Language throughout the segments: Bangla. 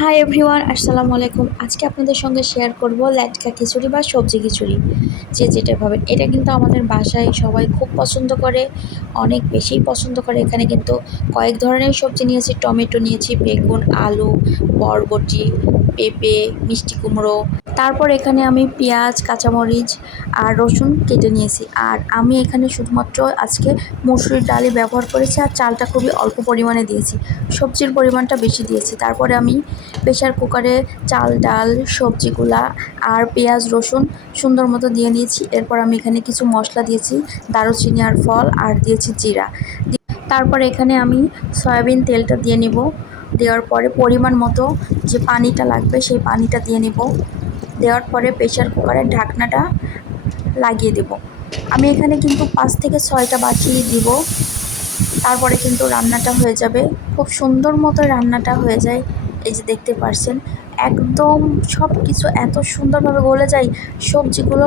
হাই এভরিওয়ান, আসসালামু আলাইকুম। আজকে আপনাদের সঙ্গে শেয়ার করব ল্যাটকা খিচুড়ি বা সবজি খিচুড়ি, যে যেটা ভাবেন। এটা কিন্তু আমাদের বাসায় সবাই খুব পছন্দ করে, অনেক বেশিই পছন্দ করে। এখানে কিন্তু কয়েক ধরনের সবজি নিয়েছি, টমেটো নিয়েছি, বেগুন, আলু, বরবটি, পেঁপে, মিষ্টি কুমড়ো। তারপর এখানে আমি পেঁয়াজ, কাঁচামরিচ আর রসুন কেটে নিয়েছি। আর আমি এখানে শুধুমাত্র আজকে মসুরির ডালই ব্যবহার করেছি, আর চালটা খুবই অল্প পরিমাণে দিয়েছি, সবজির পরিমাণটা বেশি দিয়েছি। তারপরে আমি প্রেশার কুকারে চাল, ডাল, সবজিগুলা আর পেঁয়াজ, রসুন সুন্দর মতো দিয়ে নিয়েছি। এরপর আমি এখানে কিছু মশলা দিয়েছি, দারুচিনি আর ফল, আর দিয়েছি জিরা। তারপর এখানে আমি সয়াবিন তেলটা দিয়ে নিব। দেওয়ার পরে পরিমাণ মতো যে পানিটা লাগবে সেই পানিটা দিয়ে নিব। দেওয়ার পরে প্রেশার কুকারের ঢাকনাটা লাগিয়ে দেব। আমি এখানে কিন্তু 5 থেকে 6টা বাটি দিব। তারপরে কিন্তু রান্নাটা হয়ে যাবে, খুব সুন্দর মতো রান্নাটা হয়ে যায়। এই যে দেখতে পারছেন, একদম সব কিছু এত সুন্দরভাবে গলে যায়। সবজিগুলো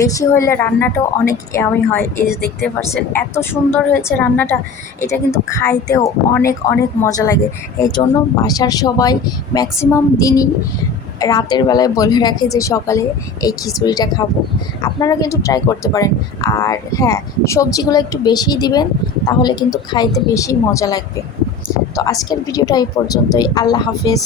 বেশি হলে রান্নাটাও অনেক ইয়ামি হয়। এই যে দেখতে পারছেন, এত সুন্দর হয়েছে রান্নাটা। এটা কিন্তু খাইতেও অনেক অনেক মজা লাগে। এই জন্য বাসার সবাই ম্যাক্সিমাম দিনই রাতের বেলায় বলে রাখে যে সকালে এই খিচুড়িটা খাবো। আপনারা কিন্তু ট্রাই করতে পারেন। আর হ্যাঁ, সবজিগুলো একটু বেশিই দিবেন, তাহলে কিন্তু খাইতে বেশি মজা লাগবে। তো আজকের ভিডিওটা এই পর্যন্তই। আল্লাহ হাফেজ।